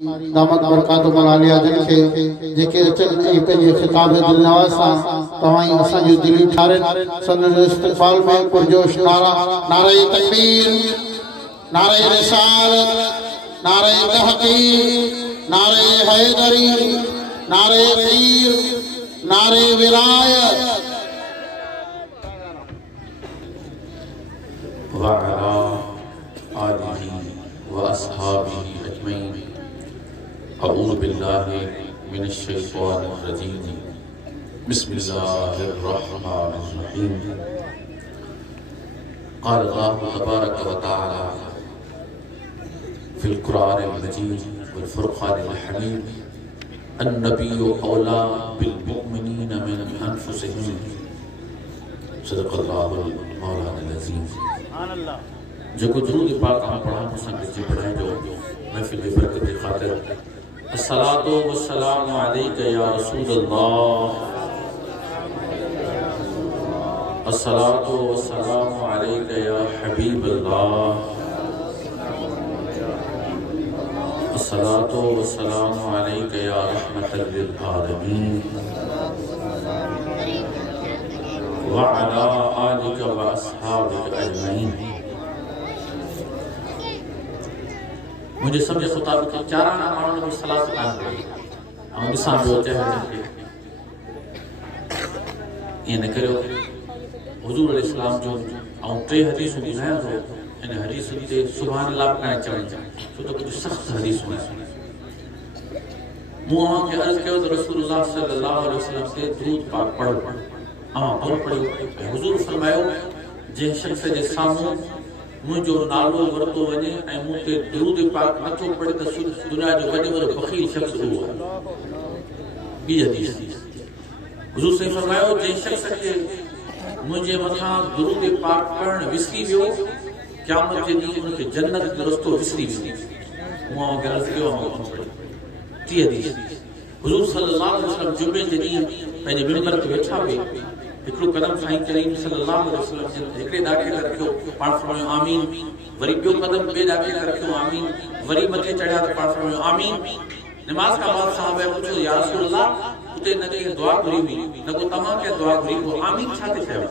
दामत बरकात मलालिया जिनके जेके अचन पे खिताब दिल नवाज सा तवाई असा जो दिली ठारे सनद इस्तकबाल में पुरजोश नारा नारे तकबीर नारे रिसालत नारे तहकीक नारे हैदरी नारे पीर नारे विलायत व अला आलिहि व अस्हाबिहि अजमईन। अऊज़ु बिल्लाहि मिनश शैतानिर रजीम। बिस्मिल्लाहिर रहमानिर रहीम। क़ाल अल्लाहु तबारक व तआला फ़िल क़ुरआनिल मजीद वल फ़ुरक़ानिल हमीद अन्नबिय्यु औला बिल मुमिनीना मिन अनफुसिहिम। सदक़ल्लाहुल मौलाना अज़ीम। जो दुरूद पाक हम पढ़ा मुसन्निफ़ जी पढ़ाए जो महफ़िल की बरकत की खातिर अस्सलातु वस्सलामु अलैका या रसूलल्लाह। अस्सलातु वस्सलामु अलैका या हबीबल्लाह। अस्सलातु वस्सलामु अलैका या रहमतल लिल आलमीन व अला आलिका व अस्हाबिका अजमईन। मुझे समझ मुताबिक चाराना माण्हुनि में सलाह सलाम कई ऐं ॾिसां पियो चए ईअं न करियो। हुज़ूर अलैहिस्सलाम जो ऐं टे हदीसूं ॿुधायां थो। इन हदीसुनि ते सुभाणे अल्लाह कान चवनि छो त कुझु सख़्तु हदीसूं आहिनि। मूं अव्हांखे अर्ज़ु कयो त रसूलुल्लाह सल्लल्लाहु अलैहि वसल्लम ते दुरूद पाक पढ़ो। अव्हां कोन पढ़ियो। हुज़ूर फरमायो जंहिं शख़्स जे साम्हूं मुझो नालो वरतो वने ऐं मूं ते दुरूद पाक नथो पढ़े त दुनिया जो वॾे में बख़ील शख़्स उहो आहे। ॿी हदीस हुज़ूर से फरमायो जंहिं शख़्स खे मुंहिंजे मथां दुरूद पाक पढ़णु विसरी वियो क़यामत जे ॾींहुं उनखे जन्नत जो रस्तो विसरी वियो। मूं अर्ज़ु कयो टी हदीस हुज़ूर सल्लल्लाहु अलैहि वसल्लम जुमे जे ॾींहुं पंहिंजे मिंबर ते वेठा हुए। हिकिड़ो कदम साईं करीम सल्लल्लाहु अलैहि वसल्लम जे हिकिड़े ॾाके ते रखियो पाण फरमायो आमीन। वरी ॿियो कदम ॿिए ॾाके ते रखियो आमीन। वरी मथे चढ़िया त पाण फरमायो आमीन। नमाज़ खां बाद सहाबा पुछियो या रसूल अल्लाह उते न कंहिं दुआ घुरी हुई न को तव्हां कंहिं दुआ घुरी हो आमीन छा ते चयो?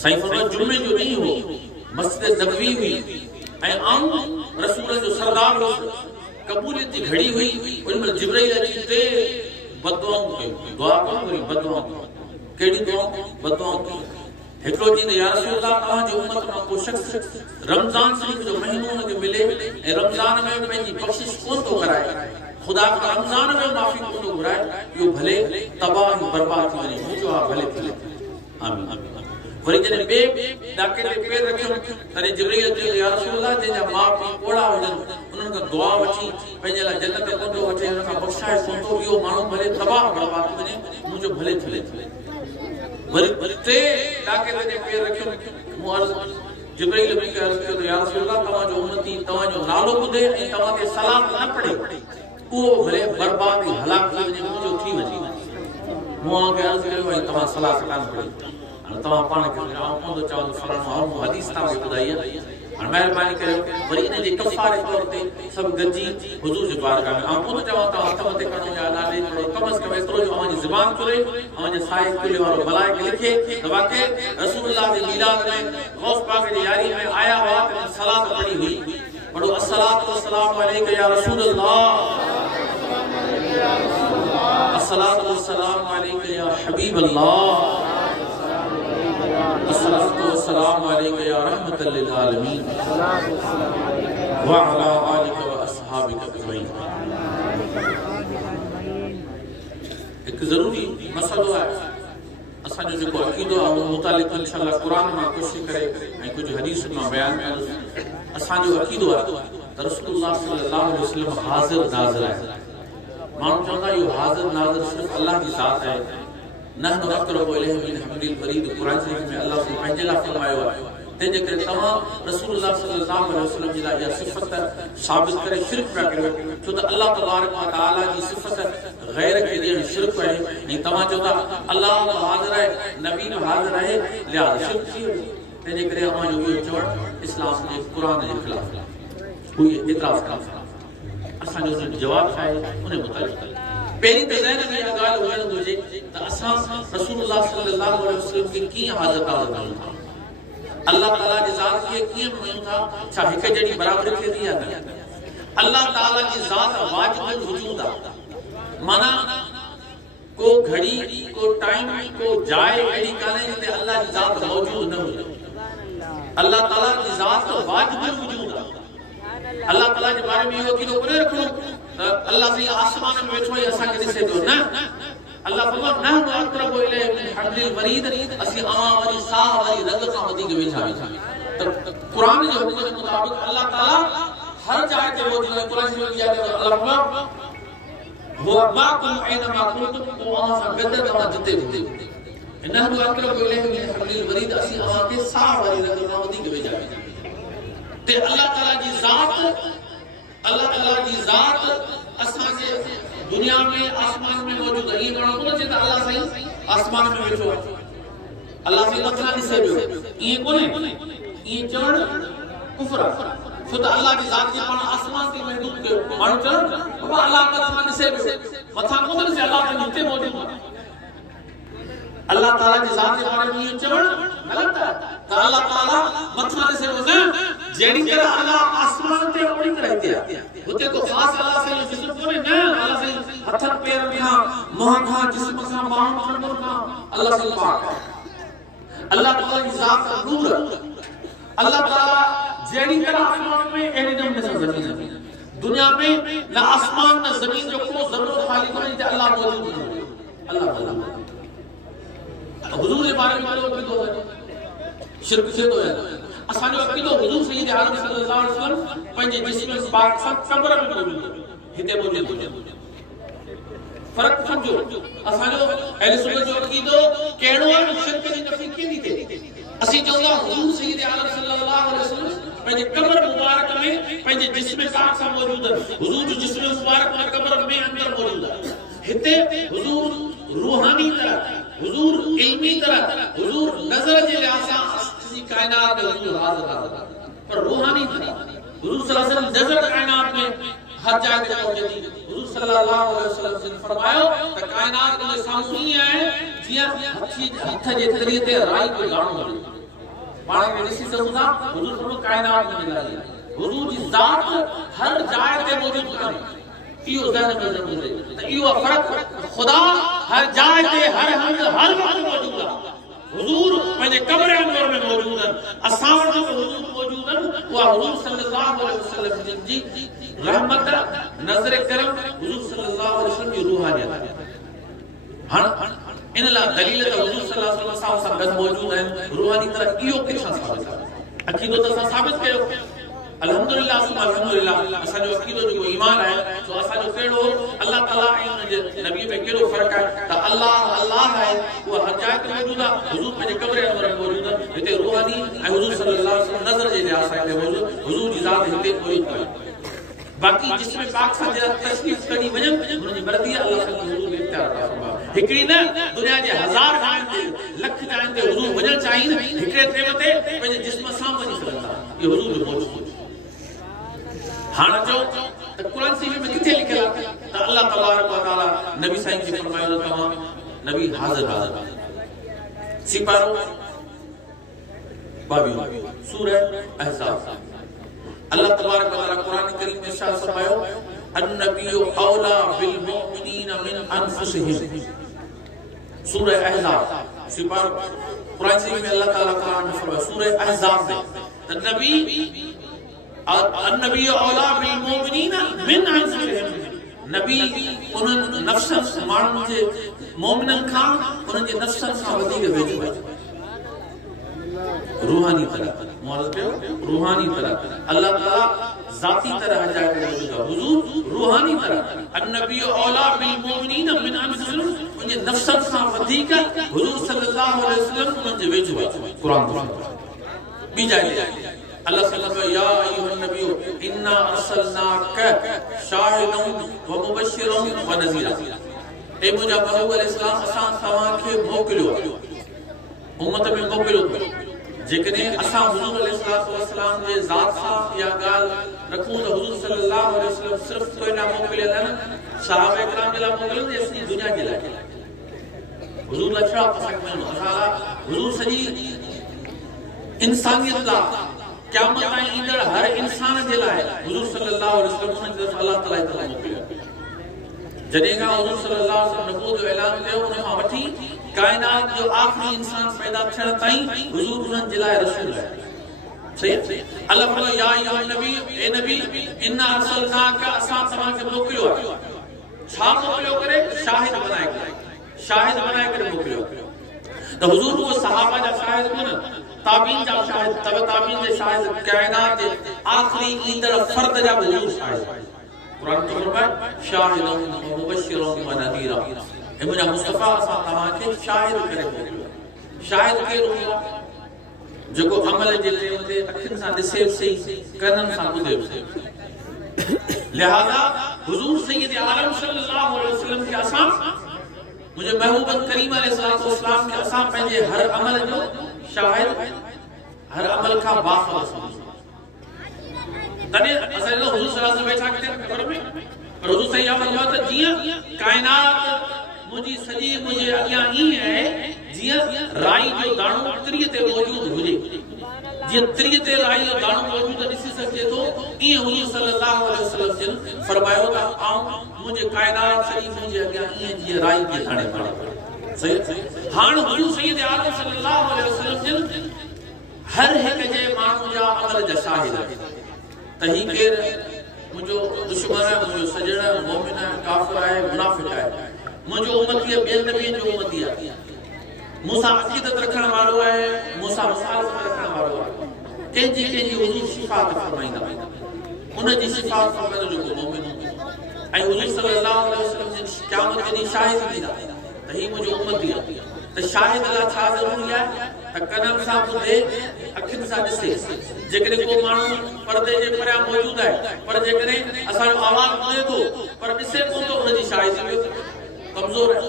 साईं फरमायो जुमे जो ॾींहुं हो मस्जिद नबवी हुई ऐं आऊं रसूल जो सरदार हो क़बूलियत जी घड़ी हुई। उन में जिब्राइल अची टे बददुआऊं कयूं। दुआ कोन घुरी बददुआऊं। कहिड़ी दुआऊं? बददुआऊं कयूं। हिकिड़ो चईंदो या रसूल अल्लाह तव्हांजी उम्मत मां को शख़्स रमज़ान शरीफ़ जो महीनो हुनखे मिले ऐं रमज़ान में पंहिंजी बख़्शिश कोन थो कराए ख़ुदा खां रमज़ान में माफ़ी कोन थो घुराए इहो भले तबाह ऐं बर्बाद थी वञे। मुंहिंजो हा भले थी वञे आमीन। वरी जॾहिं ॿिए ॾाके ते पेर रखियो तॾहिं जिब्राइल चयो या रसूल अल्लाह जंहिंजा माउ पीउ कोड़ा हुजनि उन्हनि खां दुआ वठी पंहिंजे लाइ जन्नत कोन थो वठे हुन खां बख़्शाइश कोन थो इहो माण्हू भले तबाह बर्बाद थी वञे मुंहिंजो भले थी वञे। वरी टे ॾाके ते पेर रखियो मूं जिब्राइल मूंखे अर्ज़ु कयो त या रसूल अल्लाह तव्हांजो उम्मती तव्हांजो नालो ॿुधे ऐं तव्हांखे सलाम न पढ़े उहो भले बर्बाद ऐं हलाक थी वञे मुंहिंजो थी वञे। मूं तव्हांखे अर्ज़ु कयो ऐं तव्हां सलाह सलाम पढ़ी हाणे तव्हां पाण खे कोन थो चवां त फलाणो मूं हदीस तव्हांखे ॿुधाई आहे। हाणे महिरबानी करियो वरी इन जे कफ़ारे तौर ते सभु गॾिजी हुज़ूर जे बारगाह में कोन थो चवां तव्हां हथ मथे खणो या नाले खणो कम अज़ कम एतिरो जो अव्हांजी ज़ुबान खुले अव्हांजे साए खुले वारो मलाइक लिखे त वाक़ई रसूलुल्लाह जे मीलाद में गौस पाक जी यारी में आया हुआ त सलात पढ़ी हुई। पढ़ो अस्सलातु वस्सलामु अलैका या रसूलल्लाह। अस्सलातु वस्सलामु अलैका या हबीबल्लाह। अस्सलातु वस्सलामु अलैका या रहमतल लिल आलमीन व अला आलिका व अस्हाबिका अजमईन। एक ज़रूरी मसलो है असांजो जेको अक़ीदो आहे उन मुतालिक़ इंशाअल्लाह क़ुरान मां कोशिशि करे ऐं कुझु हदीस मां बयान कंदुसि। असांजो अक़ीदो आहे त रसूलुल्लाह सल्लल्लाहु अलैहि वसल्लम हाज़िर नाज़िर आहे। माण्हू चवंदा इहो हाज़िर नाज़िर सिर्फ़ु अल्लाह जी ज़ात आहे। नहनु अक़रबु इलैहि मिन हब्लिल वरीद क़ुरान शरीफ़ में अल्लाह ने पंहिंजे लाइ फरमायो आहे। तंहिंजे करे तव्हां रसूलुल्लाह सल्लल्लाहु अलैहि वसल्लम जी लाइ इहा सिफ़त साबित करे शिरक पिया करियो छो त अल्लाह तबारक व तआला जी सिफ़त गैर खे ॾियणु शिरक आहे। ऐं तव्हां चओ था अल्लाह हाज़िर आहे नबी बि हाज़िर आहे लिहाज़ शिरक थी वियो। तंहिंजे करे अव्हांजो इहो चवणु इस्लाम जे क़ुरान जे ख़िलाफ़ आहे। कोई एतिराज़ कान। असांजो जवाब छा आहे उन मुताबिक़ पहिरीं त ज़हन में इहा ॻाल्हि हुजणु घुरिजे त असां रसूलुल्लाह सल्लल्लाहु अलैहि वसल्लम खे कीअं हाज़िर नाज़िर कयूं था, अल्लाह ताला जी ज़ात खे कीअं मञूं था, छा हिक जहिड़ी बराबरी थिए थी या न। अल्लाह ताला जी ज़ात वाजिबुल वजूद आहे, माना को घड़ी को टाइम को जाइ अहिड़ी कान्हे जिते अल्लाह जी ज़ात मौजूद न हुजे। अल्लाह ताला जी ज़ात वाजिबुल वजूद आहे। अल्लाह ताला जे बारे में इहो कीधो कोन्हे रखो अल्लाह से आसमान में वेठो है असांखे ॾिसे थो, न। अल्लाह फरमायो न अक़रबु इलैहि मिन हब्लिल वरीद, असीं अवां वरी साह वारी रग खां वधीक वेठा आहियूं। त क़ुरान जे हुकुम जे मुताबिक़ अल्लाह ताला हर जाइ ते मौजूद आहे। क़ुरान शरीफ़ में अल्लाह फरमायो हुआ माकुम ऐनमा कुंतुम, वो अवां सां गॾु तव्हां जिते हुजे। इन्नहु अक़रबु इलैहि मिन हब्लिल वरीद, असीं अवां खे साह वारी रग खां वधीक वेठा आहियूं। ते अल्लाह ताला जी ज़ात असांजे दुनिया में आसमान में मौजूद है। ये माण्हू कोन चए त अल्लाह साईं आसमान में वेठो आहे, अल्लाह साईं नथा ॾिसे पियो, ईअं कोन्हे। ईअं चवणु कुफ्र आहे, छो त अल्लाह जी ज़ात खे पाण आसमान ते महदूद कयो। माण्हू चवनि बाबा अल्लाह नथा ॾिसे पियो, मथां कोन ॾिसे, अल्लाह त हिते मौजूद आहे। अल्लाह ताला जी ज़ात जे बारे में इहो चवणु ग़लत आहे त अल्लाह ताला मथां ॾिसे पियो। न, जहिड़ी तरह अल्लाह आसमान ते ओड़ी तरह हिते आहे। हुते को ख़ासि अल्लाह साईं जिस्म कोन्हे, न। अल्लाह साईं हथनि पेरनि खां, मुंहं खां, जिस्म खां, ॿाहुनि खां अल्लाह साईं पाक आहे। अल्लाह ताला जी ज़ात नूर आहे। अल्लाह ताला जहिड़ी तरह आसमान में अहिड़े नमूने सां ज़मीन में, दुनिया में न आसमान न ज़मीन जो को ज़र्रो ख़ाली कोन्हे जिते अल्लाह मौजूद न हुजे। अल्लाह हुज़ूर जे बारे में अक़ीदो है, शिरक थिए थो। असांजो अक़ीदो हुज़ूर सय्यद आलम सल्लल्लाहु अलैहि वसल्लम पंहिंजे जिस्म पाक सां क़ब्र में मौजूद आहे, हिते मौजूद आहे। फ़र्क़ु सम्झो, असांजो अहले सुन्नत जो अक़ीदो कहिड़ो आहे, शिरक जी नफ़ी कीअं थी थिए। असीं चवंदा हुज़ूर सय्यद आलम सल्लल्लाहु अलैहि वसल्लम पंहिंजे क़ब्र मुबारक में पंहिंजे जिस्म पाक सां मौजूद आहे। हुज़ूर जो जिस्म मुबारक में क़ब्र में अंदर मौजूद आहे। हिते हुज़ूर रूहानी तरह, हुज़ूर इल्मी तरह, हुज़ूर नज़र जे लिहाज़ सां कायनात में हुज़ूर हाज़िर आहे, पर रूहानी तरह हुज़ूर सल्लल्लाहु अलैहि वसल्लम नज़र कायनात में हर जाइ ते पहुचे थी। हुज़ूर सल्लल्लाहु अलैहि वसल्लम ने फरमायो त कायनात में साम्हूं ईअं आहे जीअं हथ जे तरीक़े ते राई को दाणो आहे। पाण खे ॾिसी सघूं था, हुज़ूर फरमायो कायनात में मिलाई आहे। हुज़ूर जी ज़ात हर जाइ ते मौजूद कान्हे। इहो ज़हन में रखिजो त इहो फ़र्क़ु, ख़ुदा हर जाइ ते हर हंधि हर वक़्तु मौजूद आहे। हुज़ूर पंहिंजे क़ब्र अंदर में मौजूद आहिनि, असां वटि हुज़ूर मौजूद आहिनि। उहा हुज़ूर सल्लल्लाहु अलैहि वसल्लम जी रहमत, नज़र करम, हुज़ूर सल्लल्लाहु अलैहि वसल्लम जी रूहानियत। हाणे इन लाइ दलील त हुज़ूर सल्लल्लाहु अलैहि वसल्लम सां गॾु मौजूद आहिनि रूहानी तरह, इहो किथां साबित आहे? अक़ीदो त असां साबित कयो। अल्हम्दुलिल्लाह सुम्मा अल्हम्दुलिल्लाह, असांजो अक़ीदो जेको ईमान आहे सो असांजो कहिड़ो अल्लाह ताला ऐं हुनजे नबी में कहिड़ो फ़र्क़ु आहे त अल्लाह आहे, उहा हर जाइ ते मौजूद आहे। हुज़ूर पंहिंजे क़ब्र अंदर मौजूद आहे, हिते रूहानी ऐं हुज़ूर सल्लल्लाहु अलैहि वसल्लम नज़र जे लिहाज़ सां हिते मौजूद, हुज़ूर जी ज़ात हिते मौजूद आहे। बाक़ी जिस्म पाक सां जरा तशरीफ़ कढी वञनि, हुनजी मर्ज़ी आहे। अल्लाह ताला हुज़ूर खे इख्तियार अता फरमायो। हिकिड़ी न, दुनिया जे हज़ार जाइनि ते, लख जाइनि ते हुज़ूर वञणु चाहिनि, हिकिड़े टाइम ते पंहिंजे जिस्म सां वञी सघंदा। इहो हुज़ूर जो मौजूद। हाणे चओ त क़ुरान शरीफ़ में किथे लिखियल आहे त अल्लाह तबारक व तआला नबी साईं खे फरमायो त तव्हां नबी हाज़िर सिपारो 22 सूरह अहज़ाब। अल्लाह तबारक व तआला कुरान करीम में इरशाद फरमायो अन्नबिय्यु औला बिल मुमिनीन मिन अनफुसिहिम। सूरह अहज़ाब सिपारो कुरान शरीफ में अल्लाह ताला कुरान में फरमायो सूरह अहज़ाब में त नबी अन्नबिय्यु औला बिल मुमिनीन मिन अनफुसिहिम। नबी उन नफ्सन माण्हुनि जे मोमिननि खां उन्हनि जे नफ्सन खां वधीक वेझो आहे। रूहानी तरह रूहानी तरह अल्लाह ताला ज़ाती तरह जाए मौजूद है। हुजूर रूहानी तरह अन्नबी औला बिल मुमिनीन मिन अनफुसिहिम, उनजे नफ्सन खां वधीक हुजूर सल्लल्लाहु अलैहि वसल्लम उनजे वेझो आहे। कुरान बि जाए अल्लाह सल्लल्लाहु या अय्युहन नबिय्यु इन्ना अरसलनाका शाहिदन व मुबश्शिरन व नज़ीरा। ए मुंहिंजा महबूब अलैहिस्सलाम असां तव्हांखे मोकिलियो उम्मत में मोकिलियो। जेकॾहिं असां हुजूर अलैहिस्सलाम जे ज़ात सां इहा ॻाल्हि रखूं तो हुजूर सल्लल्लाहु अलैहि वसल्लम सिर्फ कोई ना मोकिलियल न सहाबा इकराम जे लाइ मोकिलियल ने असली दुनिया जे लाइ हुजूर लछा असांखे मञो असां हुजूर सॼी इंसानियत लाइ क़यामत ताईं ईंदड़ हर इंसान जे लाइ हुजूर सल्लल्लाहु अलैहि वसल्लम उन तरफ़ अल्लाह ताला जी तरफ़ मोकिलियो जॾहिं खां हुजूर सल्लल्लाहु अलैहि वसल्लम नबूवत जो ऐलान कयो उन खां वठी कायनात जो आखिरी इंसान पैदा थियण ताईं हुजूर उन्हनि जे लाइ रसूल आहे सही अल्लाह फरमायो या अय्युहा नबी ए नबी इन्ना अरसलनाका असां तव्हांखे मोकिलियो आहे छा मोकिलियो करे शाहिद बनाए करे मोकिलियो त हुजूर वो सहाबा जा शाहिद कोन ताबीन जा शाहिद तब ताबीन जे शाहिद कायनात जे आखिरी ईंदड़ फर्द जा हुजूर शाहिद कुरान तो फरमाए शाहिदुन व मुबश्शिरुन व नदीरा ए मुंहिंजा मुस्तफा असां तव्हांखे शाहिद करे मोकिलियो शाहिद केरु हुयो जेको अमल जे ते अखियुनि सां ॾिसे सही कननि सां ॿुधे लिहाज़ा हुजूर सैयद आलम सल्लल्लाहु अलैहि वसल्लम के असां मुझे महबूब करीम अलैहिस्सलाम के असां पंहिंजे हर अमल जो शाहिद हर अमल का बाखबर समझो तने असल हुजूर सल्लल्लाहु अलैहि वसल्लम वेठा किथे ख़बर में पर हुजूर सही फरमायो त जीअं कायनात मुंहिंजी सॼी मुंहिंजे अॻियां ईअं आहे जीअं राई जो दाणो त्रीअ ते मौजूद हुजे जीअं त्रीअ ते राई जो दाणो मौजूद ॾिसी सघिजे थो ईअं हुजूर सल्लल्लाहु अलैहि वसल्लम जिन फरमायो त आऊं मुंहिंजे कायनात सॼी मुंहिंजे अॻियां ईअं जीअं राई जे दाणे वांगुरु सही हाणे हुजूर सैयद आलम सल्लल्लाहु अलैहि वसल्लम जिन हर हिक जे माण्हू जा अमल जा शाहिद त ही केर मुंहिंजो दुश्मन आहे मुंहिंजो सजण मोमिन आहे काफ़िर आहे मुनाफ़िक़ आहे मुंहिंजो उम्मती ॿियनि नबियनि जो उम्मती आहे मूंसां अक़ीदत रखण वारो आहे मूंसां मुखालिफ़त रखण वारो आहे कंहिंजी हुजूर सिफ़ात फरमाईंदा उन जी सिफ़ात फरमाईंदो जेको मोमिन हूंदो ऐं हुजूर सल्लल्लाहु अलैहि वसल्लम जी क़यामत जे ॾींहुं शाहिद थींदा त ही मुंहिंजो उम्मती आहे त शाहिद लाइ छा ज़रूरी आहे त कननि सां ॿुधे अखियुनि सां ॾिसे जेकॾहिं को माण्हू पर्दे जे परियां मौजूद आहे पर जेकॾहिं असांजो आवाज़ ॿुधे थो पर ॾिसे कोन थो उनजी शाहिद कमज़ोर है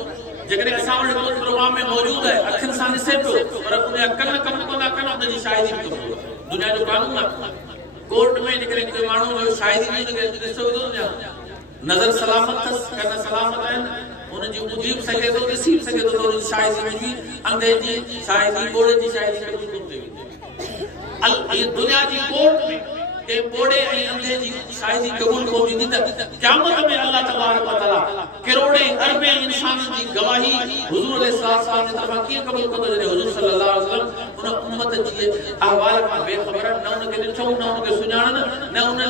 जेकॾहिं असां वटि को प्रोग्राम में मौजूद है अखियुनि सां ॾिसे पियो पर उनजा कन कम कोन्हा कनि उनजी शाहिदी कमज़ोर दुनिया जो कानून आहे कोर्ट में जेकॾहिं कोई माण्हू जो शाहिदी में ॾिसो थो नज़र सलामत अथसि कन सलामत आहिनि उनजी ॿुधी बि सघे थो ॾिसी बि सघे थो त उनजी शाहिदी में बि अंधे जी शाहिदी ॿोड़े जी शाहिदी क़बूल कोन थिए दुनिया जी कोर्ट में के बोड़े ऐं अंधे जी शाहिदी क़बूल कोन थींदी त क़यामत में अल्लाह तबारक व तआला करोड़े अरबे इंसाननि जी गवाही हुजूर अलैहिस्सलाम जी तरफ़ां कीअं क़बूल कंदो जॾहिं हुजूर सल्लल्लाहु अलैहि वसल्लम उन उम्मत जे अहवाल खां बेख़बर न उनखे ॾिठो न उनखे सुञाणनि न उन्हनि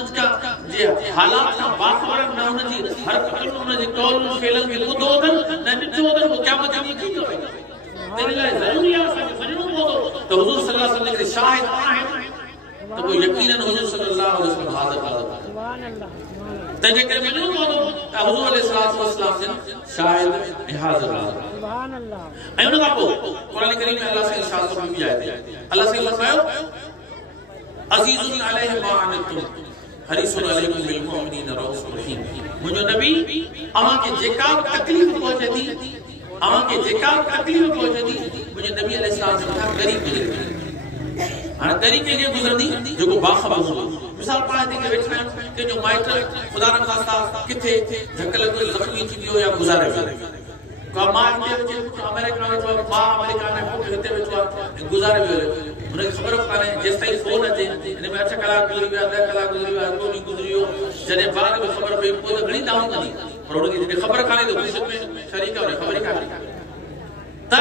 जे हालात खां बाख़बर न उनजी हरकतुनि उनजी कौलनि फेलनि खे ॿुधो अथनि न ॾिठो अथनि उहो क़यामत जे ॾींहुं थींदो आहे तंहिं लाइ ज़रूरी आहे असांखे मञणो पवंदो त हुजूर सल्लल्लाहु अलैहि वसल्लम जे शाहिद आहिनि तो वो यकीनन हुजूर सल्लल्लाहु अलैहि वसल्लम हाज़िर सुभान अल्लाह तंहिंजे करे मञणो पवंदो त हुजूर अलैहिस्सलाम जिन शाहिद हाज़िर सुभान अल्लाह ऐं उन खां पोइ क़ुरान करीम में अल्लाह से इरशाद फरमायो आहे अल्लाह से फरमायो अज़ीज़ुन अलैहि मा अनतुम हरीसुन अलैकुम बिल मुमिनीन रऊफ़ुर रहीम मुंहिंजो नबी अव्हांखे जेका तकलीफ़ पहुचे थी मुंहिंजे नबी अलैहिस्सलाम जे मथां ग़रीब गुज़रे थी हाणे तरीक़े के गुज़रंदी जेको बाख़बर हूंदो मिसाल पाण ते वेठा आहियूं कंहिंजो माइट ख़ुदा न ख़ास्ता किथे धक लॻो ज़ख़्मी थी वियो या गुज़ारे वियो का मां हिते अमेरिका में वेठो आहे मां अमेरिका में पुटु हिते वेठो आहे गुज़ारे वियो हुनखे ख़बर कान्हे जेसि ताईं फ़ोन अचे हिन में 8 कलाक गुज़री विया 10 कलाक गुज़री विया को ॾींहुं गुज़री वियो जॾहिं ॿार खे ख़बर पई पोइ त घणी दावत कंदी पर हुनखे जॾहिं ख़बर कान्हे त ख़ुशी में शरीक आहे ख़बर ई कान्हे त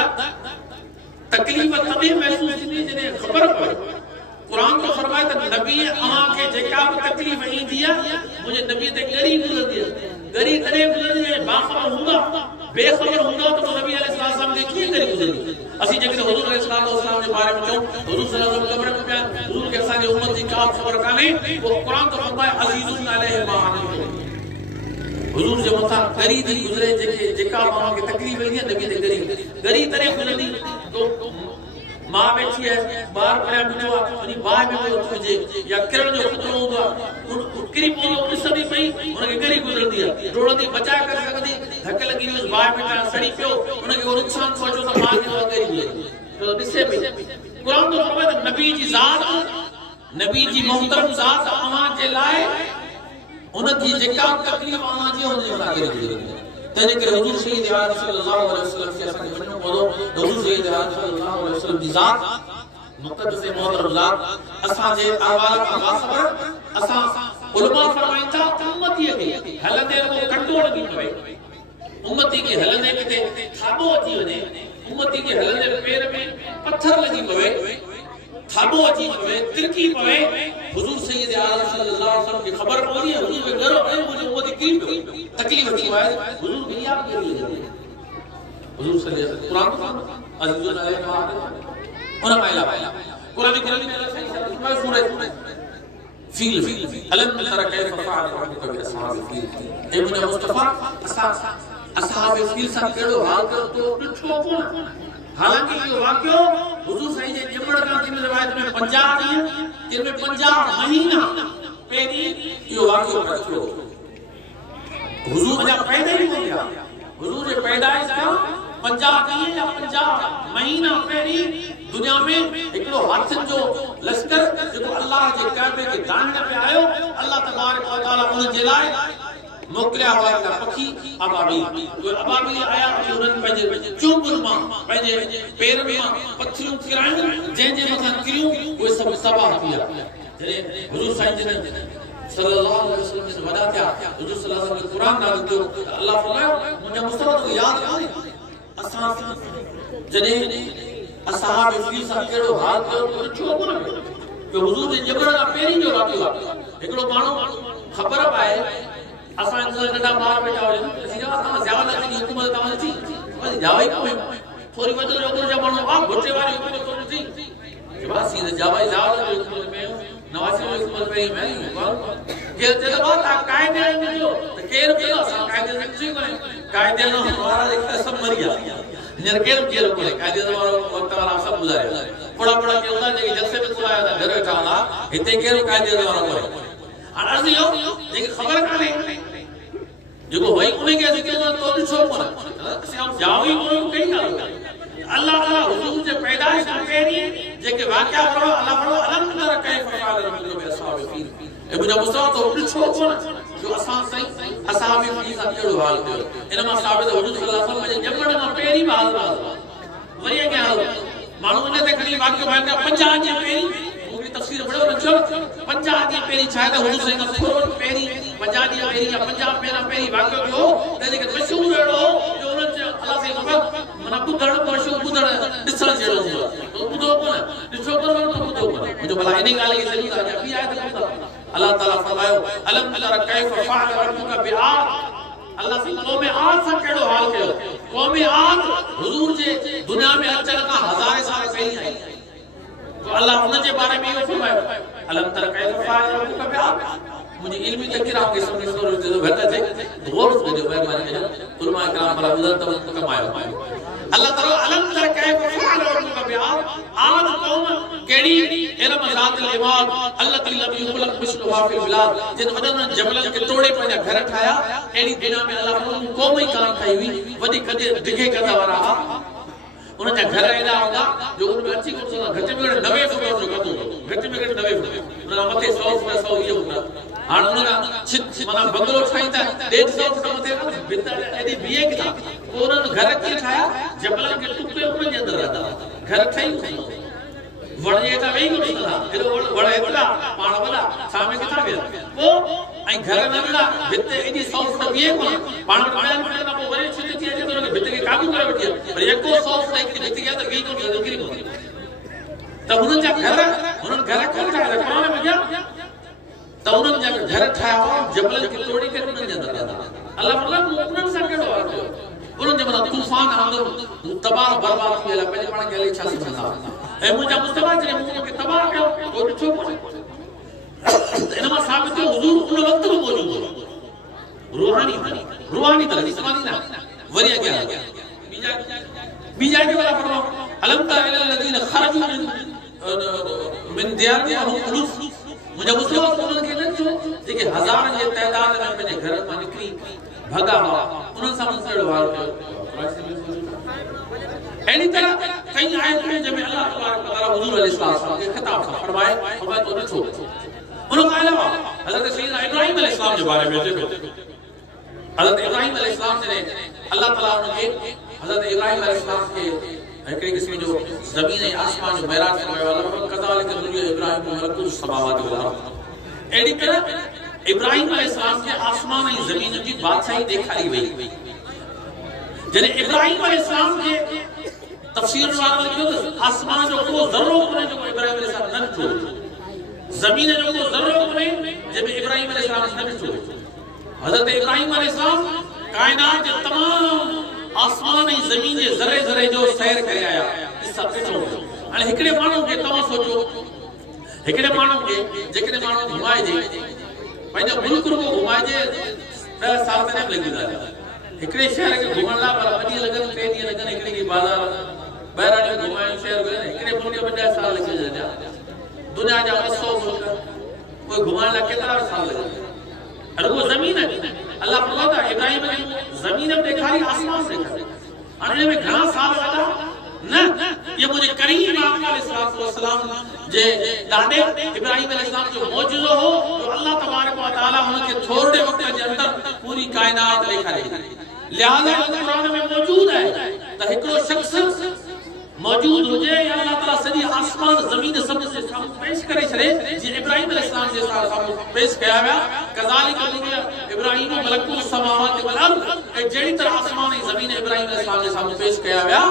तकलीफ़ तॾहिं महसूस थींदी जॾहिं ख़बर पए क़ुरान तो फरमाए त नबी अव्हांखे जेका बि तकलीफ़ ईंदी आहे मुंहिंजे नबी ते ॻरी गुज़रंदी आहे ॻरी तॾहिं गुज़रंदी आहे बाख़बर हूंदा बेख़बर हूंदा त नबी अलैहिस्सलाम खे कीअं ॻरी गुज़रंदी असीं जेकॾहिं हुजूर अलैहिस्सलाम जे बारे में चऊं हुजूर सल्लल्लाहु अलैहि वसल्लम क़ब्र में पिया हुजूर खे असांजे उम्मत जी का ख़बर कान्हे पोइ क़ुरान तो फरमाए अज़ीज़ुन अलैहि मा अनतुम हुजूर जे मथां ॻरी थी गुज़रे जेका अव्हांखे तकलीफ़ ईंदी आहे नबी ते ॻरी तॾहिं गुज़रंदी मां वेठी आहे ॿार परियां बीठो आहे वञी बाहि में पियो हुजे या किरण जो ख़तरो हूंदो आहे किरी पवंदो ॾिसंदी पई हुनखे ॻरी गुज़रंदी आहे डोड़ंदी बचाए करे सघंदी धक लॻी वियुसि बाहि में सड़ी पियो हुनखे को नुक़सानु पहुचो त मां ॻरी गुज़रंदी ॾिसे पई क़ुरान तो फरमाए त नबी जी ज़ात नबी जी मोहतरम ज़ात अवां जे लाए उन जी जेका तकलीफ अवां जी हुन ला करे दी तने के हुजूर सैयद आलम सल्लल्लाहु अलैहि वसल्लम के असन वणो पड़ो हुजूर सैयद आलम सल्लल्लाहु अलैहि वसल्लम जी ज़ात मुक़द्दस मोहतरम ज़ात असा जे अहवाल का खबर असा उलमा फरमाइता उम्मती के हलंदे को कंट्रोल की पवे उम्मती के हलंदे किते थाबो अची वने उम्मती के हलंदे पैर में पत्थर लगी पवे थाबो अची पवे तिरकी पवे हुजूर सैयद आलम सल्लल्लाहु अलैहि वसल्लम की खबर पड़ी है हुजूर के घरों में मुझे उम्मती की तकलीफ थी है हुजूर की याद कर हुजूर सल्लल्लाहु अलैहि वसल्लम कुरान अजीजुल अलैहि और माइला कुरान की सूरह फील अलम तरा कैफ फअल रब्बुका बि असहाब फील ए मुझे मुस्तफा असहाब फील सा केड़ो हाल करो तो ॾिठो कोन हालांकि यो वाक्यो हुजूर साईं जे जमण का जिन रिवायत में 50 ॾींहं जिन में 50 महीना पहिरीं यो वाक्यो रखियो हुजूर जा पैदा ही हो गया हुजूर जे पैदाइश का 50 ॾींहं या 50 महीना पहिरीं दुनिया में एकड़ो हाथिन जो लश्कर जो अल्लाह जे काबे के दान पे आयो अल्लाह तबारक व तआला उन जे लाए मोकलिया हुआ पखी अबाबील जो अबाबील आया उन्हनि पंहिंजे चुंबुल मां पंहिंजे पेरनि मां पत्थरियूं किरायूं जंहिंजे मथां किरियूं उहे सभु तबाह थी विया जॾहिं हुजूर साईं जन सल्लल्लाहु अलैहि वसल्लम से वॾा थिया हुजूर सल्लल्लाहु अलैहि वसल्लम क़ुरान नाज़िल थियो अल्लाह फरमायो मुंहिंजा मुस्तफा खे यादि आहे असां जॾहिं असहाब फील सा केड़ो हाल कयो तो ॾिठो कोन कि हुजूर जे जबड़ का पहिरीं जो वाक़ियो हिकिड़ो माण्हू ख़बर पाए असां नंढा ॿार वेठा हुजनि असीं चयो असां ज़्यादा जी हुकूमत तव्हां थी वरी जावाई कोई थोरी वधि जो जा माण्हू आ घुटे वारी हुकूमत कोन थी जवाब सीधे जावाई ज़्यादा जो हुकूमत में नवासी जो हुकूमत में के चलो बात कायदे में जो केर पे असां कायदे में थी कोन कायदे नो हमारा एक सब मर गया नियर केर कोले कायदे वारो वक्त वाला सब गुजारे बड़ा के उदा जे जलसे में बुलाया था घर वेठा हला हिते केर कायदे वारो कोले अर्ज़ यो जेके खबर काने जो वही उन्हें के जिक्र तो ॾिठो कोन असां जावी कोन कई ना अल्लाह ताला हुजूर जे पैदाइश खां पहिरीं जेके वाक़या करो अल्लाह फरमायो अलम तरा कैफ फअल रब्बुका बि असहाब फील ए मुझे मुस्तफा तो ॾिठो कोन जो असां सही असहाब फील सा केड़ो हाल कयो इन मां साबित हुजूर सल्लल्लाहु अलैहि वसल्लम जे जमण खां पहिरीं हाल वरी के हाल माण्हू इन ते खणी वाक़यो भाई 50 ॾींहं पहिरीं मूंखे तफसीर पढ़ो न छो 50 ॾींहं पहिरीं छा है हुजूर साईं थोरो पहिरीं 50 ॾींहं पहिरीं या 50 महीना पहिरीं वाक़यो थियो तॾहिं के मशहूर अहिड़ो जो उन्हनि जे अल्लाह साईं खबर मना ॿुधण मशहूर ॿुधण ॾिसण जहिड़ो हूंदो ॿुधो कोन ॾिठो कोन ॿुधो कोन मुंहिंजो भला इन ॻाल्हि खे सही था ॿी आहे त अल्लाह ताला फरमायो अलम तरा कैफ फअल रब्बुका बिआद अल्लाह से कौम आद सा केड़ो हाल कयो कौम आद हुजूर जे दुनिया में अचण का हज़ारे साल पहिरीं आई तो अल्लाह उन जे बारे में यो फरमायो अलम तरा कैफ फअल रब्बुका बिआद मुझे इल्मी तकरा के समझ तो घटा थे गौर से जो मेहरबानी उलमा इकराम वाला उधर तक कमायो अल्लाह ताला अलम तरा कैफ फअल रब्बुका बिआद आद कौम केड़ी इल्म ज़ात अल इमाद अल्लाह लब युखलक मिसलुहा फिल बिलाद जिन वडन जबलन के तोड़े पंहिंजा घर ठाया एड़ी दुनिया में अल्लाह कोई कान ठाई हुई वडी कदे दिखे कंदा वारा उन जा घर एड़ा होगा जो उन में अच्छी कोन सका घट में 90 फुट जो कदो घट में 90 फुट उन मथे 100 फुट 100 ये होगा हां उन छित माना बंगलो ठाईंदा 150 फुट मथे भितर एडी बिए की उन घर के ठाया जबलन के टुकड़े उन जे अंदर रहता घर ठाई वणे त वेई कोन सका एडो वणे एतरा पाण वडा सामे किथा विया वो आई घर नंढा भित एडी 100 फुट बिए कोन पाण पाण में ना वरी छित थी अचे तो भित के काबू करे वठी पर एको 100 फुट की भित के त वी कोन गिरी कोन त उन जा घर कोन ठाया कुरान में गया त उन जा घर ठाया जबल के तोड़ी के उन जे अंदर अल्लाह मतलब उन सा केड़ो वाक्यो उन जे मना तूफान आंदो तबाह बर्बाद थी वेला पहले पाण के लिए छा समझा ए मुझे मुस्तफा जे मुंह के तबाह कयो तो ॾिठो कोन इनमां साबित हुजूर उन वक्त में मौजूद रूहानी तरह जिस्मानी ना वरी अगे बीजा के वाला फरमाओ अलम तरा इलल लजीना खरजू मिन दियारिहिम उलूफ मुझे मुस्तफा उन के न छो जेके हजार जे तादाद में अपने घर में निकरी भगा हुआ उन सां केड़ो हाल कयो एनी तरह कई आयतूं जंहिंमें अल्लाह तबारक व तआला हुजूर अलैहिस्सलाम खे ख़िताब सां फरमाए तो ॾिठो उन खां अलावा हज़रत सैयदना इब्राहिम अलैहिस्सलाम जे बारे में अचे थो। हज़रत इब्राहिम अलैहिस्सलाम ने अल्लाह ताला उनखे हज़रत इब्राहिम अलैहिस्सलाम खे हिकिड़े क़िस्म जो ज़मीन ऐं आसमान जो महराज फरमायो अल्लाह कज़ालिक नुरी इब्राहिम मलकुत समावाति वल अर्द। अहिड़ी तरह इब्राहिम अलैहिस्सलाम खे आसमान ऐं ज़मीन जी बादशाही ॾेखारी वई। जॾहिं इब्राहिम अलैहिस्सलाम खे तफ़सीर वारा लिखियो त आसमान जो को ज़र्रो कोन्हे जेको इब्राहिम अलैहिस्सलाम न ॾिठो, ज़मीन जो को ज़र्रो कोन्हे जंहिंमें इब्राहिम अलैहिस्सलाम न ॾिठो। हज़रत इब्राहिम अलैहिस्सलाम कायनात जे तमाम आसमान ऐं ज़मीन जे ज़रे ज़रे जो सैर करे आया। हाणे हिकिड़े माण्हू खे तव्हां सोचो, हिकिड़े माण्हू खे जेकॾहिं माण्हू घुमाइजे पंहिंजो मुल्क रुगो घुमाइजे 10 साल में लॻी वेंदा। हिकिड़े शहर खे घुमण लाइ पर 2 ॾींहं लॻनि 3 ॾींहं लॻनि हिकिड़े खे बाज़ार ॿाहिरां घुमाइण शहर हिकिड़े मुल्क में 10 साल लॻी वेंदा। दुनिया जा 100 मुल्क उहे घुमाइण लाइ केतिरा साल लॻनि। रुगो ज़मीन अल्लाह फरमाता इब्राहिम खे ज़मीन में ॾेखारी आसमान ॾेखारी। हाणे हिन में घणा साल लॻा न ये मुझे करीम आका अलैहिस्सलाम जे ॾाॾे इब्राहिम अलैहिस्सलाम जो मौजूदो हो जो अल्लाह तबारक व तआला उनके थोड़े वक्त जे अंदर पूरी कायनात ॾेखारी। लिहाज़ा कुरान में मौजूद है त हिकिड़ो शख्स मौजूद हुजे या अल्लाह ताला सॼी आसमान ज़मीन सब जे साम्हूं पेश करे छॾे जीअं इब्राहिम अलैहिस्सलाम जे साम्हूं पेश कया विया। कज़ालिक इब्राहिम मलकुत समावाति वल अर्द। जहिड़ी तरह आसमान ऐं ज़मीन इब्राहिम अलैहिस्सलाम जे साम्हूं पेश कया विया।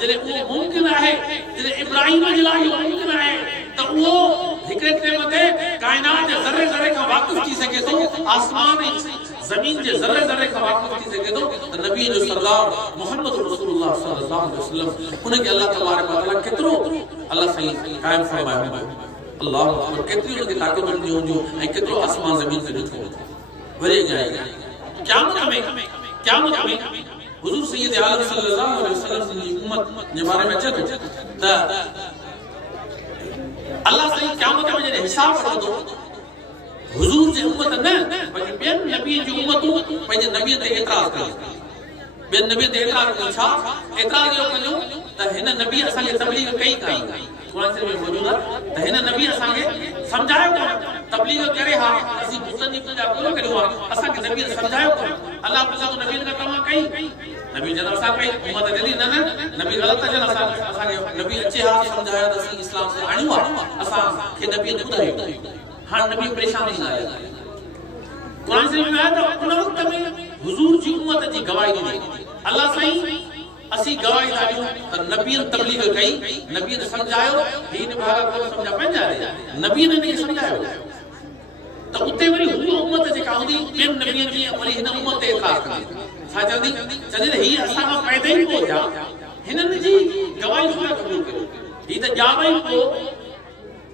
जॾहिं उहो मुमकिन आहे, जॾहिं इब्राहिम जे लाइ इहो मुमकिन आहे त उहो हिकिड़े क़यामत ते कायनात जे ज़रे ज़रे खां वाक़िफ़ थी सघे थो, आसमान ऐं ज़मीन जे ज़रे ज़रे खां वाक़िफ़ थी सघे थो त नबी जो सरदार मोहम्मद रसूलुल्लाह सल्लल्लाहु अलैहि वसल्लम उनखे अल्लाह तबारक व तआला केतिरो अल्लाह साईं क़ाइम फरमायो। अल्लाह अकबर केतिरी उनखे ताक़तूं ॾिनियूं हूंदियूं ऐं केतिरो आसमान ज़मीन ते ॾिठो। वरी क़यामत में हुजूर सैयद आलम सल्लल्लाहु अलैहि वसल्लम जी उम्मत जे बारे में अचे थो त अल्लाह साईं क़यामत में जॾहिं हिसाब वठंदो हुजूर जी उम्मत न बल्कि ॿियनि नबीअ जी उम्मतूं पंहिंजे नबीअ ते एतिराज़ कयूं। ॿियनि नबीअ ते एतिराज़ कयूं। छा एतिराज़ इहो कयूं त हिन नबी असांखे तबलीग कई कान। कुरान शरीफ़ में मौजूद आहे त हिन नबी असांखे सम्झायो कोन। तबलीग करे हा असीं बुतनि जी पूजा कोन करियो आहे, असांखे नबी सम्झायो कोन। अल्लाह पुछंदो नबी खां तव्हां कई? नबी जन असां कई। उम्मत जल्दी न नबी ग़लति जन असांखे नबी अचे हा सम्झायो त असीं इस्लाम से आणियो आहे, असांखे नबी ॿुधायो। हाणे नबी परेशान थी आहे। कुरान शरीफ़ में आहे त उन वक़्त में हुजूर जी उम्मत जी गवाही ॾिनी। अल्लाह साईं असीं गवाही ॾियूं त नबीअ तबलीग कई, नबीअ सम्झायो, ही न भागा कोन सम्झा पंहिंजा नबीअ ने सम्झायो। त उते वरी हू उम्मत जेका हूंदी ॿियनि नबीअनि जी वरी हिन उम्मत ते एतिराज़ कंदी। छा चवंदी? चवंदी ही असां खां पैदा ई पोइ थिया, हिननि जी गवाही छो न क़बूल कयो? ही त ॼाण ई पोइ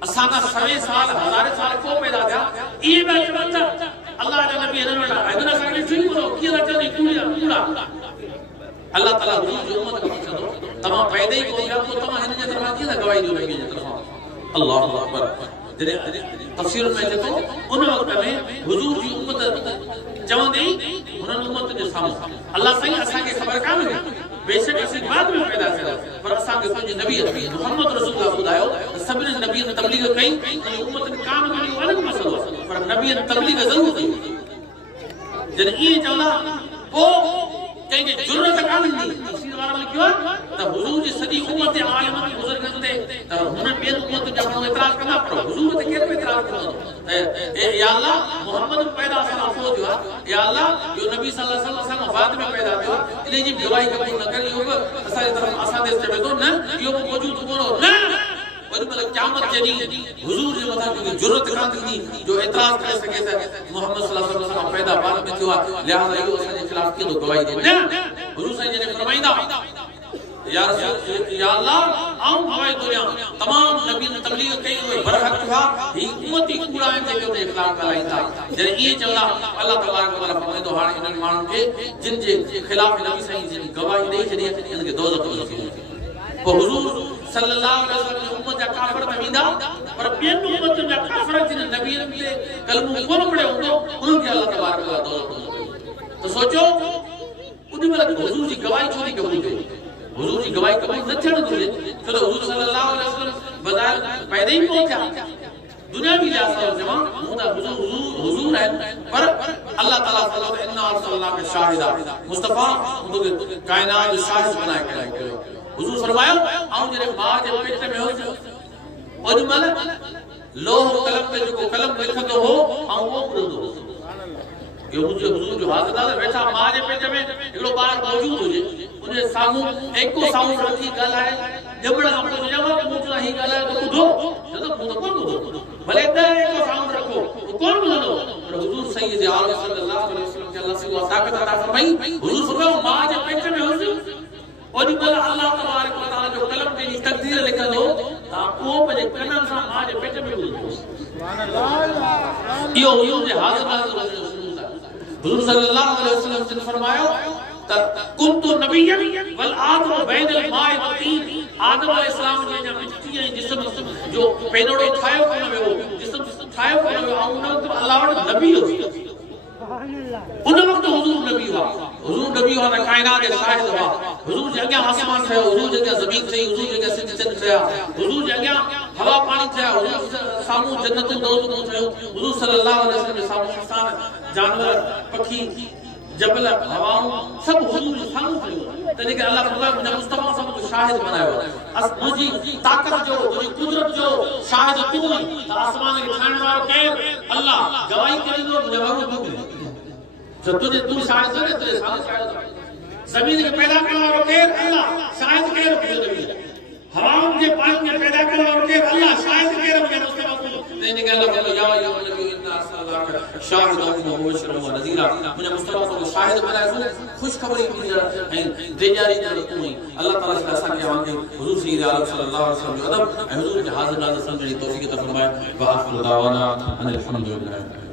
असां खां 100 साल 1000 साल पोइ पैदा थिया। इहे बि चवनि था अल्लाह जा नबी हिननि वटि हिननि असांखे ॾिठो ई कोन, कीअं था चवनि कूड़ा। अल्लाह ताला हुजूर जी उम्मत खे पुछंदो तव्हां पैदा ई कोन थिया पोइ तव्हां हिन जे तरफ़ां कीअं था गवाही ॾियो नबीअ जे तरफ़ां? अल्लाह अकबर। जॾहिं तफ़सीर में अचे थो उन वक़्त में हुजूर जी उम्मत चवंदी हुननि उम्मत जे साम्हूं अल्लाह साईं असांखे ख़बर कान हुई, बेशक असीं बाद में पैदा थिया पर असांखे पंहिंजे नबी मोहम्मद रसूलुल्लाह ॿुधायो त सभिनी नबीअ तबलीग कई ऐं उम्मतनि कान कई अलॻि मसइलो पर नबीअ तबलीग ज़रूरु कई। जॾहिं इएं चवंदा पोइ कंहिंखे ज़रूरत कान ईंदी। तफ़सीर वारा लिखियो आहे त हुजूर जी सॼी उम्मत आलिमनि बुज़ुर्गनि ते त हुननि ॿियनि उम्मत जा माण्हू एतिराज़ कंदा पर हुजूर ते केरु एतिराज़ कंदो त या अल्लाह मोहम्मद पैदा असां खां पोइ थियो आहे, या अल्लाह इहो नबी सल्लल्लाहु अलैहि वसल्लम असां खां बाद में पैदा थियो आहे, इन जी गवाही क़बूल न करे। इहो बि असांजे तरफ़ असां ते चवे थो न इहो बि मौजूदु कोन न। वरी मतलब क़यामत जे ॾींहुं हुजूर जे मथां कोई ज़रूरत कान थींदी जो एतिराज़ करे सघे त मोहम्मद सल्लल्लाहु अलैहि वसल्लम पैदा बाद में थियो आहे, लिहाज़ा इहो असांजे ख़िलाफ़ कीअं थो गवाही ॾे? न हुजूर साईं जॾहिं फरमाईंदा या अल्लाह आऊं गवाही थो ॾियां तमाम नबीअनि तबलीग कई उहे बरहक़ थिया, ही उम्मत ई कूड़ा आहिनि जेके उनजे ख़िलाफ़ ॻाल्हाइनि था। जॾहिं इएं चवंदा अल्लाह तबारक व तआला फरमाईंदो हाणे इन्हनि माण्हुनि खे जिन जे ख़िलाफ़ नबी साईं जिन गवाही ॾेई छॾी इन्हनि खे दोज़ख में विझो। पोइ हुजूर सल्लल्लाहु अलैहि वसल्लम जी उम्मत जा काफ़िर त वेंदा पर ॿियनि उम्मतुनि जा काफ़िर जिन नबीअनि ते कलमो कोन पढ़ियो हूंदो उन्हनि खे अल्लाह तबारक व तआला दोज़ख में विझो। त सोचो उन महिल हुजूर जी गवाही छो थी क़बूल कई? हुजूर जी गवाही कबूल न थियण घुरिजे छो त हुजूर सल्लल्लाहु अलैहि वसल्लम बज़ार पैदा ही पहुंचा दुनिया भी जा सो जमा मुदा हुजूर है पर अल्लाह ताला फरमाता है इन्ना अरसलनाका शाहिदा मुस्तफा उनके कायनात जो शाहिद बनाए कयो हुजूर फरमायो आऊं जरे मां जे पेट में हो ओजमल लोह कलम पे जो कलम लिखंदो हो आऊं वो पढ़ंदो यो मुझे हुजूर जो हाज़िर आहे बैठा मां जे पेट में एकड़ो बार मौजूद हुजे उनके सामू एको साउंड रखी ॻाल्हाए जबड़ा आपको जमा मुझे ही ॻाल्हाए तो ॿुधो जदो ॿुधो कोन ॿुधो भले एको साउंड रखो कौन ॿुधंदो पर हुजूर सैयद आलम सल्लल्लाहु अलैहि वसल्लम के अल्लाह से वो ताकत अता फरमाई हुजूर फरमायो मां जे पेट में हुजे ओडी बोल अल्लाह तबारक व तआला जो कलम में तकदीर लिखंदो ता को पंहिंजे कनन सां मां जे पेट में ॿुधो सुभान अल्लाह इहो हुजूर जे हाज़िर हुजूर सल्लल्लाहु अलैहि वसल्लम ने फरमायो कुंतु नबिय्यन वल आदम बैनल माए व तीन आदम अलैहिस्सलाम जे मिट्टी ऐं जिस्म जो पेनड़ो ठायो कोन वियो जिस्म ठायो कोन वियो ऐं उन वक्त अल्लाह वटि नबी हो उन वक्त हुजूर नबी हुआ त कायनात जे शाहिद हुआ हुजूर जे अॻियां आसमान ठहियो हुजूर जे अॻियां ज़मीन ठही हुजूर जे अॻियां सिज चंड ठहिया हुजूर जे अॻियां हवा पाणी ठहिया हुजूर साम्हूं जन्नतूं दोज़खूं ठहियूं हुजूर सल्लल्लाहु अलैहि वसल्लम जे साम्हूं इंसान जानवर पखी जबल हवाऊं सब हुजूर जे साम्हूं ठहियूं तॾहिं करे अल्लाह फरमायो मुंहिंजा मुस्तफा सां मुंहिंजो शाहिद बनायो मुंहिंजी ताक़त जो मुंहिंजी कुदरत जो शाहिद तूं आहीं त आसमान खे ठाहिण वारो केरु अल्लाह गवाही करींदो मुंहिंजा माण्हू जो तुझे तू शाहिद है तुझे सामने शाहिद जमीन के पैदा करने वाला केर अल्लाह शाहिद केर नबी हवाओं के पानी के पैदा करने वाला केर अल्लाह शाहिद केर मुस्तफा ने कहला बोलो या नबी इन्ना अरसलनाका शाहिदन व मुबशिरन व नज़ीरा मुझे मुस्तफा को शाहिद बनाया खुशखबरी मुझे ऐं देजारी जो तू अल्लाह ताला से असा के वांगे हुजूर सैयद आलम सल्लल्लाहु अलैहि वसल्लम जो अदब ऐं हुजूर के हाज़िर नाज़िर समझणी तौफीक अता फरमाए व आखिर दावाना अनिल हम्दुलिल्लाह।